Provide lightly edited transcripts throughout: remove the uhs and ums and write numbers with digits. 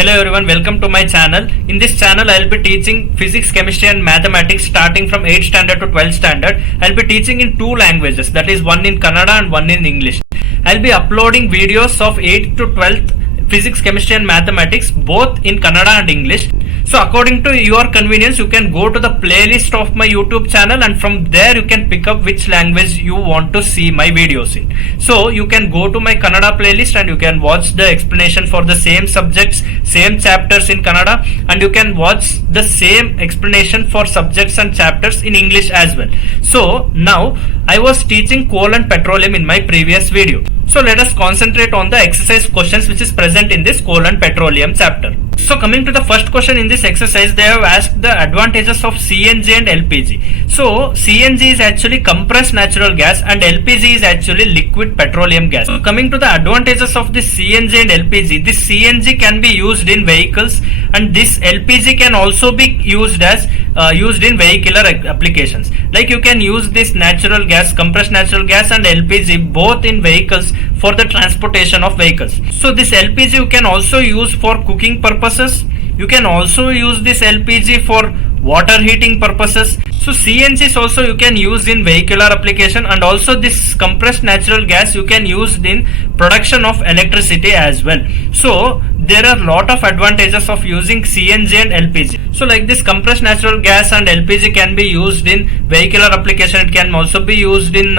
Hello everyone, welcome to my channel. In this channel, I'll be teaching physics, chemistry and mathematics starting from 8th standard to 12th standard. I'll be teaching in two languages, that is one in Kannada and one in English. I'll be uploading videos of 8th to 12th physics, chemistry and mathematics both in Kannada and English. So according to your convenience, you can go to the playlist of my YouTube channel and from there you can pick up which language you want to see my videos in. So you can go to my Kannada playlist and you can watch the explanation for the same subjects, same chapters in Kannada, and you can watch the same explanation for subjects and chapters in English as well. So now I was teaching coal and petroleum in my previous video. So let us concentrate on the exercise questions which is present in this coal and petroleum chapter. So coming to the first question in this exercise, they have asked the advantages of CNG and LPG. So CNG is actually compressed natural gas and LPG is actually liquid petroleum gas. So coming to the advantages of this CNG and LPG, this CNG can be used in vehicles and this LPG can also be used as used in vehicular applications. Like you can use this natural gas, compressed natural gas and LPG both in vehicles for the transportation of vehicles. So this LPG you can also use for cooking purposes. You can also use this LPG for water heating purposes. So CNG is also you can use in vehicular application, and also this compressed natural gas you can use in production of electricity as well. So there are lot of advantages of using CNG and LPG. So like this compressed natural gas and LPG can be used in vehicular application. It can also be used in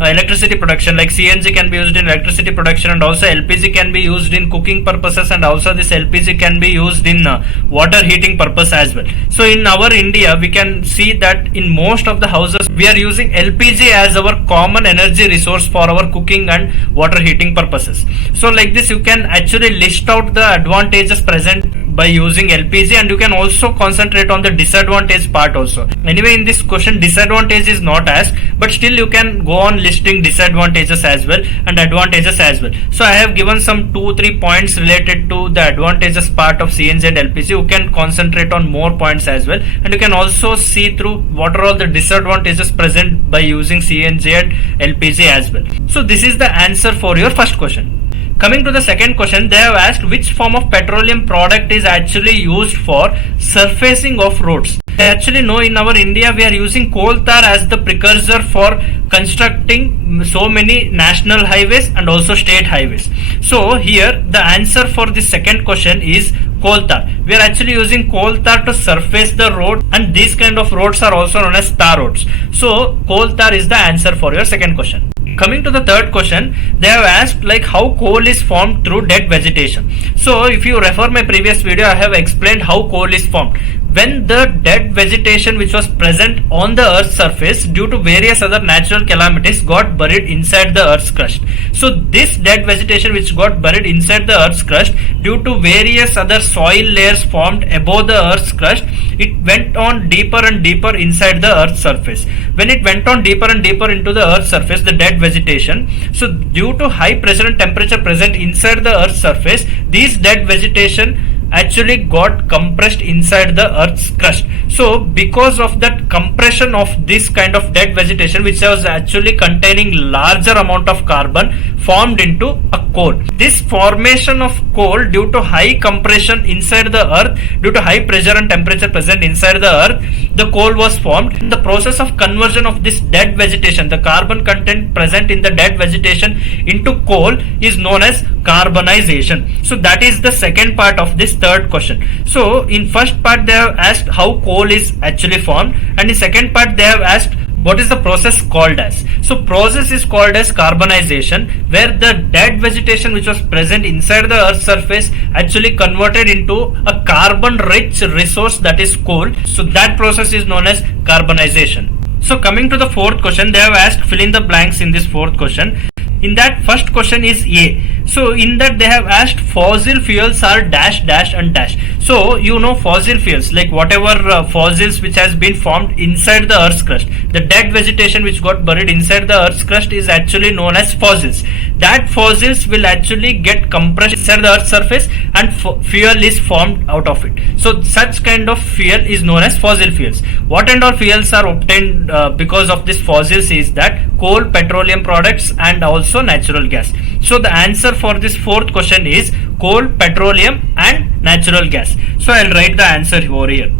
electricity production, like CNG can be used in electricity production, and also LPG can be used in cooking purposes, and also this LPG can be used in water heating purpose as well. So in our India, we can see that in most of the houses we are using LPG as our common energy resource for our cooking and water heating purposes. So like this you can actually list out the advantages present by using LPG, and you can also concentrate on the disadvantage part also. Anyway, in this question disadvantage is not asked, but still you can go on listing disadvantages as well and advantages as well. So I have given some 2-3 points related to the advantages part of CNG and LPG. You can concentrate on more points as well, and you can also see through what are all the disadvantages present by using CNG and LPG as well. So this is the answer for your first question. Coming to the second question, they have asked which form of petroleum product is actually used for surfacing of roads. I actually know in our India we are using coal tar as the precursor for constructing so many national highways and also state highways. So here the answer for the second question is coal tar. We are actually using coal tar to surface the road, and these kind of roads are also known as tar roads. So coal tar is the answer for your second question. Coming to the third question, they have asked like how coal is formed through dead vegetation. So if you refer my previous video, I have explained how coal is formed. When the dead vegetation which was present on the earth's surface due to various other natural calamities got buried inside the earth's crust. So this dead vegetation which got buried inside the earth's crust due to various other soil layers formed above the earth's crust, it went on deeper and deeper inside the earth's surface. When it went on deeper and deeper into the earth's surface, the dead vegetation, so due to high pressure and temperature present inside the earth's surface, these dead vegetation actually got compressed inside the earth's crust. So because of that compression of this kind of dead vegetation, which was actually containing larger amount of carbon, formed into a coal. This formation of coal due to high compression inside the earth, due to high pressure and temperature present inside the earth, the coal was formed. The process of conversion of this dead vegetation, the carbon content present in the dead vegetation into coal, is known as carbonization. So that is the second part of this third question. So in first part they have asked how coal is actually formed, and in second part they have asked what is the process called as. So process is called as carbonization, where the dead vegetation which was present inside the earth's surface actually converted into a carbon rich resource, that is coal. So that process is known as carbonization. So coming to the fourth question, they have asked fill in the blanks in this fourth question. In that first question is A. So in that they have asked fossil fuels are dash dash and dash. So you know fossil fuels, like whatever fossils which has been formed inside the earth's crust, the dead vegetation which got buried inside the earth's crust is actually known as fossils. That fossils will actually get compressed inside the earth's surface and fuel is formed out of it. So such kind of fuel is known as fossil fuels. What and all fuels are obtained because of this fossils is that coal, petroleum products and also natural gas. So the answer for this fourth question is coal, petroleum and natural gas. So I'll write the answer over here.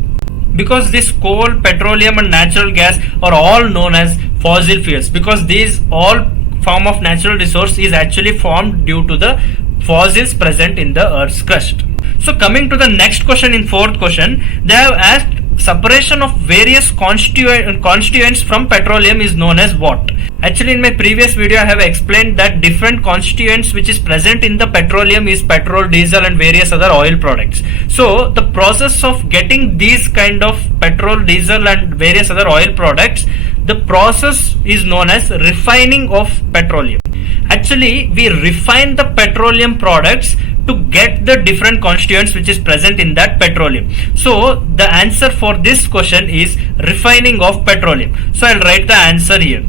Because this coal, petroleum and natural gas are all known as fossil fuels, because these all form of natural resource is actually formed due to the fossils present in the earth's crust. So coming to the next question, in fourth question, they have asked separation of various constituents from petroleum is known as what? Actually, in my previous video I have explained that different constituents which is present in the petroleum is petrol, diesel and various other oil products. So the process of getting these kind of petrol, diesel and various other oil products, the process is known as refining of petroleum. Actually, we refine the petroleum products to get the different constituents which is present in that petroleum. So the answer for this question is refining of petroleum. So I'll write the answer here.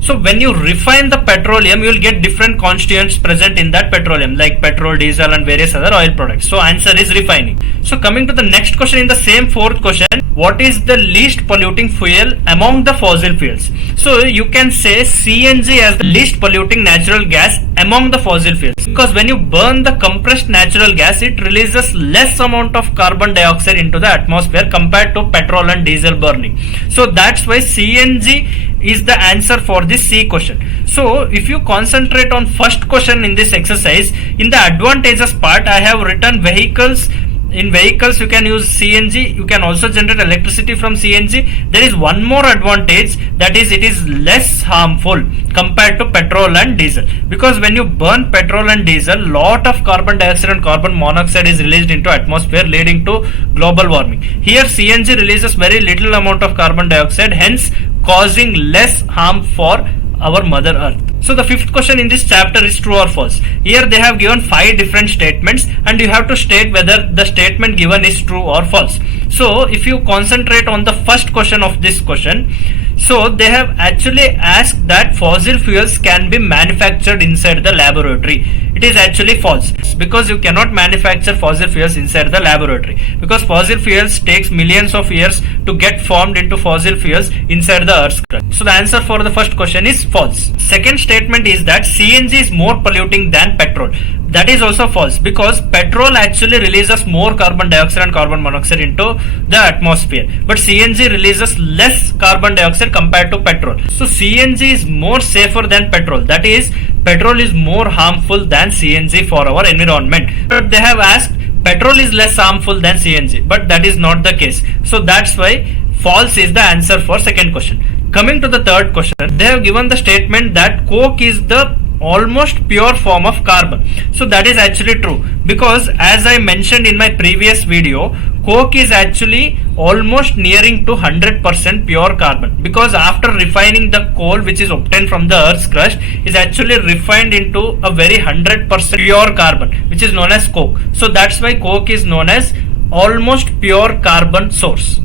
So when you refine the petroleum, you will get different constituents present in that petroleum like petrol, diesel and various other oil products. So answer is refining. So coming to the next question, in the same fourth question, what is the least polluting fuel among the fossil fuels? So you can say CNG as the least polluting natural gas among the fossil fuels, because when you burn the compressed natural gas, it releases less amount of carbon dioxide into the atmosphere compared to petrol and diesel burning. So that's why CNG is the answer for this C question. So if you concentrate on first question in this exercise, in the advantages part I have written vehicles. In vehicles you can use CNG, you can also generate electricity from CNG. There is one more advantage, that is it is less harmful compared to petrol and diesel, because when you burn petrol and diesel, lot of carbon dioxide and carbon monoxide is released into atmosphere, leading to global warming. Here CNG releases very little amount of carbon dioxide, hence causing less harm for our mother earth. So the fifth question in this chapter is true or false. Here they have given 5 different statements and you have to state whether the statement given is true or false. So if you concentrate on the first question of this question, so they have actually asked that fossil fuels can be manufactured inside the laboratory. It is actually false, because you cannot manufacture fossil fuels inside the laboratory, because fossil fuels takes millions of years to get formed into fossil fuels inside the earth's crust. So the answer for the first question is false. Second statement is that CNG is more polluting than petrol. That is also false, because petrol actually releases more carbon dioxide and carbon monoxide into the atmosphere, but CNG releases less carbon dioxide compared to petrol. So CNG is more safer than petrol, that is petrol is more harmful than CNG for our environment. But they have asked petrol is less harmful than CNG, but that is not the case. So that's why false is the answer for second question. Coming to the third question, they have given the statement that coke is the almost pure form of carbon. So that is actually true, because as I mentioned in my previous video, coke is actually almost nearing to 100% pure carbon, because after refining the coal which is obtained from the earth's crust is actually refined into a very 100% pure carbon which is known as coke. So that's why coke is known as almost pure carbon source.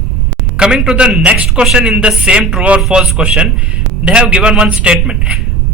Coming to the next question in the same true or false question, they have given one statement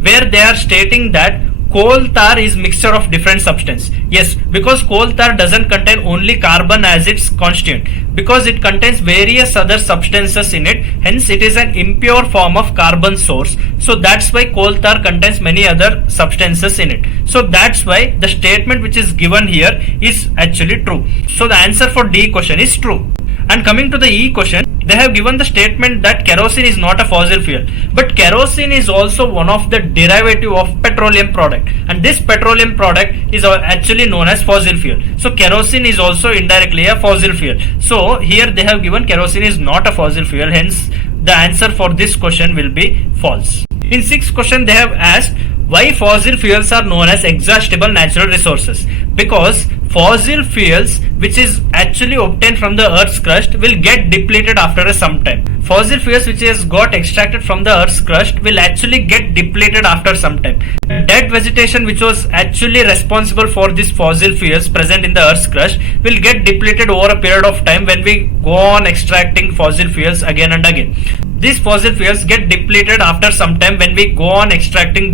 where they are stating that coal tar is mixture of different substance. Yes, because coal tar doesn't contain only carbon as its constituent, because it contains various other substances in it, hence it is an impure form of carbon source. So that's why coal tar contains many other substances in it. So that's why the statement which is given here is actually true. So the answer for D question is true. And coming to the E question, they have given the statement that kerosene is not a fossil fuel, but kerosene is also one of the derivative of petroleum product, and this petroleum product is actually known as fossil fuel. So kerosene is also indirectly a fossil fuel. So here they have given kerosene is not a fossil fuel, hence the answer for this question will be false. In sixth question, they have asked why fossil fuels are known as exhaustible natural resources, because fossil fuels which is actually obtained from the earth's crust will get depleted after some time. Fossil fuels which has got extracted from the earth's crust will actually get depleted after some time. Dead vegetation which was actually responsible for these fossil fuels present in the earth's crust will get depleted over a period of time when we go on extracting fossil fuels again and again. These fossil fuels get depleted after some time when we go on extracting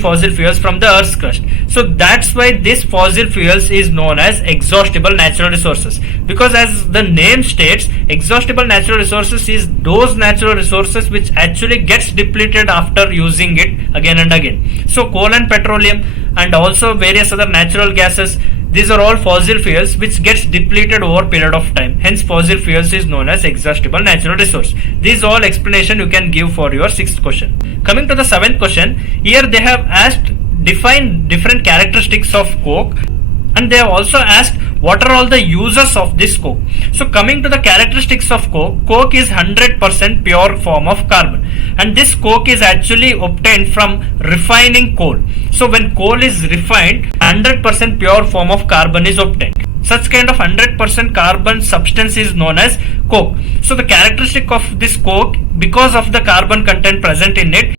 fossil fuels from the earth's crust. So that's why this fossil fuels is known as exhaustible natural resources, because as the name states, exhaustible natural resources is those natural resources which actually gets depleted after using it again and again. So coal and petroleum and also various other natural gases. These are all fossil fuels which gets depleted over a period of time. Hence fossil fuels is known as exhaustible natural resource. These all explanation you can give for your 6th question. Coming to the 7th question, here they have asked define different characteristics of coke, and they have also asked what are all the uses of this coke. So coming to the characteristics of coke, coke is 100% pure form of carbon, and this coke is actually obtained from refining coal. So when coal is refined, 100% pure form of carbon is obtained. Such kind of 100% carbon substance is known as coke. So the characteristic of this coke, because of the carbon content present in it,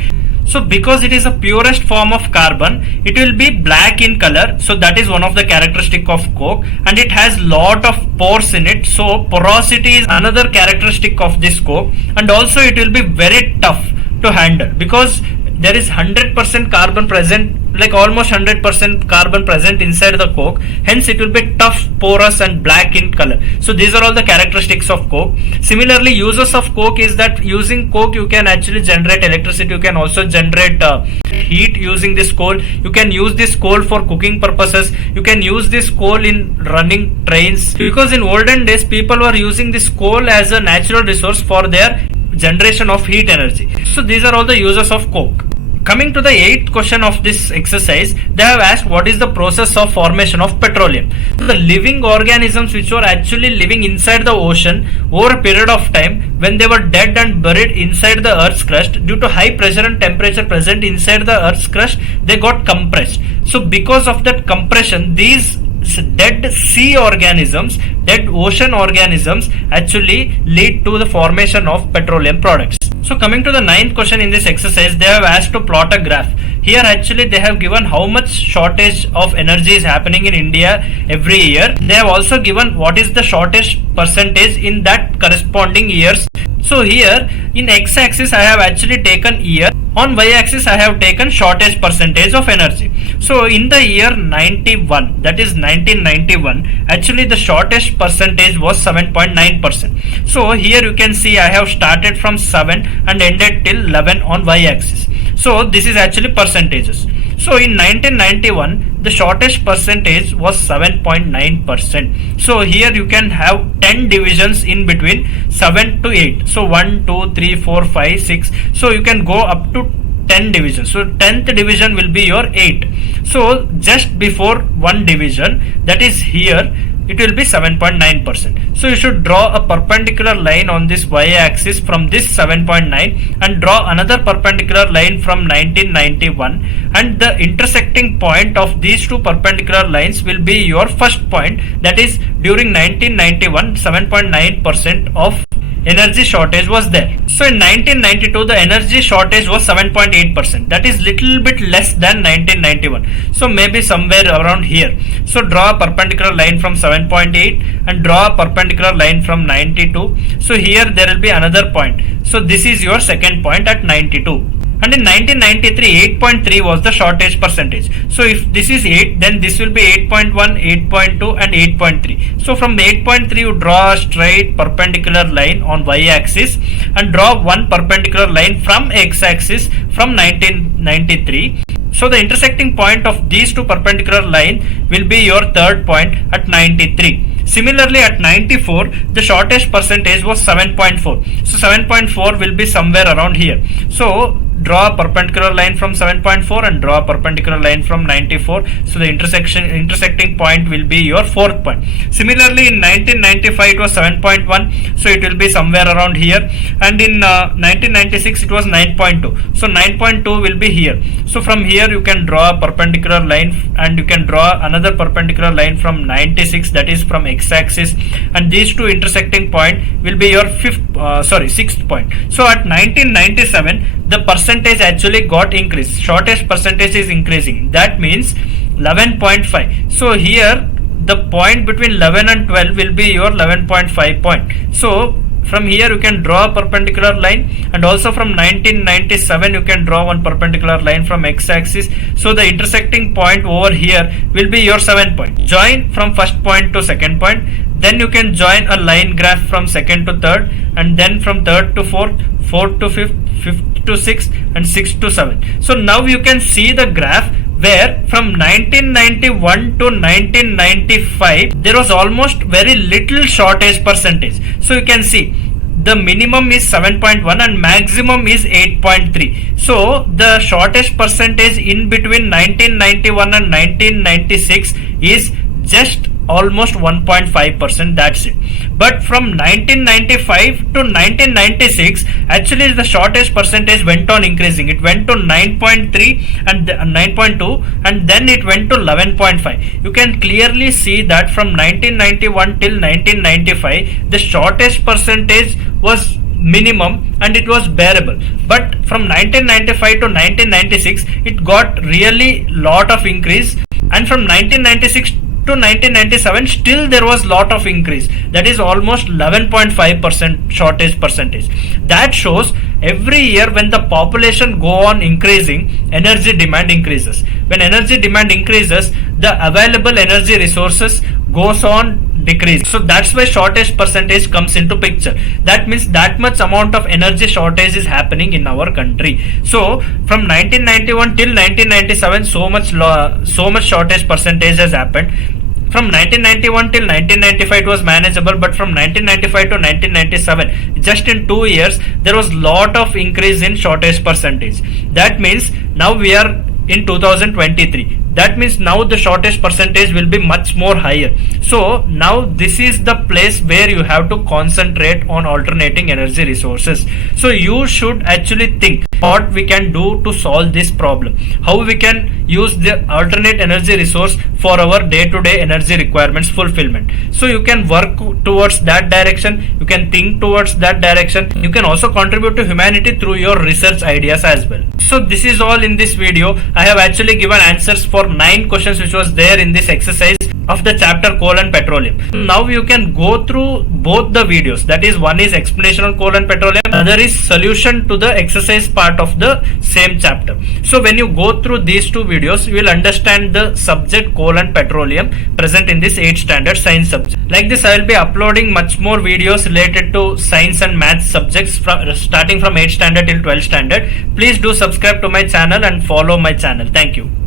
so because it is a purest form of carbon, it will be black in color. So that is one of the characteristic of coke, and it has lot of pores in it. So porosity is another characteristic of this coke, and also it will be very tough to handle because there is 100% carbon present, like almost 100% carbon present inside the coke. Hence it will be tough, porous and black in color. So these are all the characteristics of coke. Similarly, uses of coke is that using coke you can actually generate electricity. You can also generate heat using this coal. You can use this coal for cooking purposes. You can use this coal in running trains, because in olden days people were using this coal as a natural resource for their generation of heat energy. So these are all the uses of coke. Coming to the 8th question of this exercise, they have asked what is the process of formation of petroleum. So the living organisms which were actually living inside the ocean over a period of time, when they were dead and buried inside the earth's crust, due to high pressure and temperature present inside the earth's crust, they got compressed. So because of that compression, these dead sea organisms, dead ocean organisms actually lead to the formation of petroleum products. So coming to the 9th question in this exercise, they have asked to plot a graph. Here actually they have given how much shortage of energy is happening in India every year. They have also given what is the shortage percentage in that corresponding years. So here in x-axis I have actually taken year, on y-axis I have taken shortage percentage of energy. So in the year 91, that is 1991, actually the shortage percentage was 7.9%. So here you can see I have started from 7 and ended till 11 on y-axis. So this is actually percentages. So in 1991, the shortage percentage was 7.9%. So here you can have 10 divisions in between 7 to 8. So 1, 2, 3, 4, 5, 6. So you can go up to 10 divisions. So 10th division will be your 8. So just before one division, that is here, it will be 7.9%. So you should draw a perpendicular line on this y-axis from this 7.9 and draw another perpendicular line from 1991, and the intersecting point of these two perpendicular lines will be your first point, that is during 1991 7.9% of energy shortage was there. So in 1992 the energy shortage was 7.8%, that is little bit less than 1991, so maybe somewhere around here. So draw a perpendicular line from 7.8 and draw a perpendicular line from 92. So here there will be another point. So this is your second point at 92. And in 1993, 8.3 was the shortage percentage. So if this is 8, then this will be 8.1, 8.2 and 8.3. So from 8.3 you draw a straight perpendicular line on y-axis and draw one perpendicular line from x-axis from 1993. So the intersecting point of these two perpendicular lines will be your third point at 93. Similarly at 94, the shortage percentage was 7.4. So 7.4 will be somewhere around here. So draw a perpendicular line from 7.4 and draw a perpendicular line from 94. So the intersecting point will be your fourth point. Similarly in 1995 it was 7.1. So it will be somewhere around here. And in 1996 it was 9.2. So 9.2 will be here. So from here you can draw a perpendicular line and you can draw another perpendicular line from 96, that is from x-axis, and these two intersecting point will be your sixth point. So at 1997 the percentage actually got increased. Shortage percentage is increasing. That means 11.5. So here the point between 11 and 12 will be your 11.5 point. So from here you can draw a perpendicular line, and also from 1997 you can draw one perpendicular line from x-axis. So the intersecting point over here will be your 7 point. Join from first point to second point. Then you can join a line graph from second to third, and then from third to fourth, fourth to fifth, fifth to sixth, and sixth to seventh. So now you can see the graph where from 1991 to 1995 there was almost very little shortage percentage. So you can see the minimum is 7.1 and maximum is 8.3. So the shortage percentage in between 1991 and 1996 is just almost 1.5%. That's it. But from 1995 to 1996, actually the shortage percentage went on increasing. It went to 9.3 and 9.2, and then it went to 11.5. You can clearly see that from 1991 till 1995 the shortage percentage was minimum and it was bearable. But from 1995 to 1996 it got really lot of increase, and from 1996 to 1997 still there was lot of increase, that is almost 11.5% shortage percentage. That shows every year when the population go on increasing, energy demand increases. When energy demand increases, the available energy resources goes on decrease. So that's why shortage percentage comes into picture. That means that much amount of energy shortage is happening in our country. So from 1991 till 1997 so much shortage percentage has happened. From 1991 till 1995 it was manageable, but from 1995 to 1997 just in 2 years there was lot of increase in shortage percentage. That means now we are in 2023. That means now the shortage percentage will be much more higher. So now this is the place where you have to concentrate on alternating energy resources. So you should actually think what we can do to solve this problem, how we can use the alternate energy resource for our day-to-day energy requirements fulfillment. So you can work towards that direction, you can think towards that direction, you can also contribute to humanity through your research ideas as well. So this is all in this video. I have actually given answers for 9 questions which was there in this exercise of the chapter coal and petroleum. Now you can go through both the videos, that is one is explanation on coal and petroleum, other is solution to the exercise part of the same chapter. So when you go through these two videos you will understand the subject coal and petroleum present in this 8th standard science subject. Like this I will be uploading much more videos related to science and math subjects starting from 8th standard till 12th standard. Please do subscribe to my channel and follow my channel. Thank you.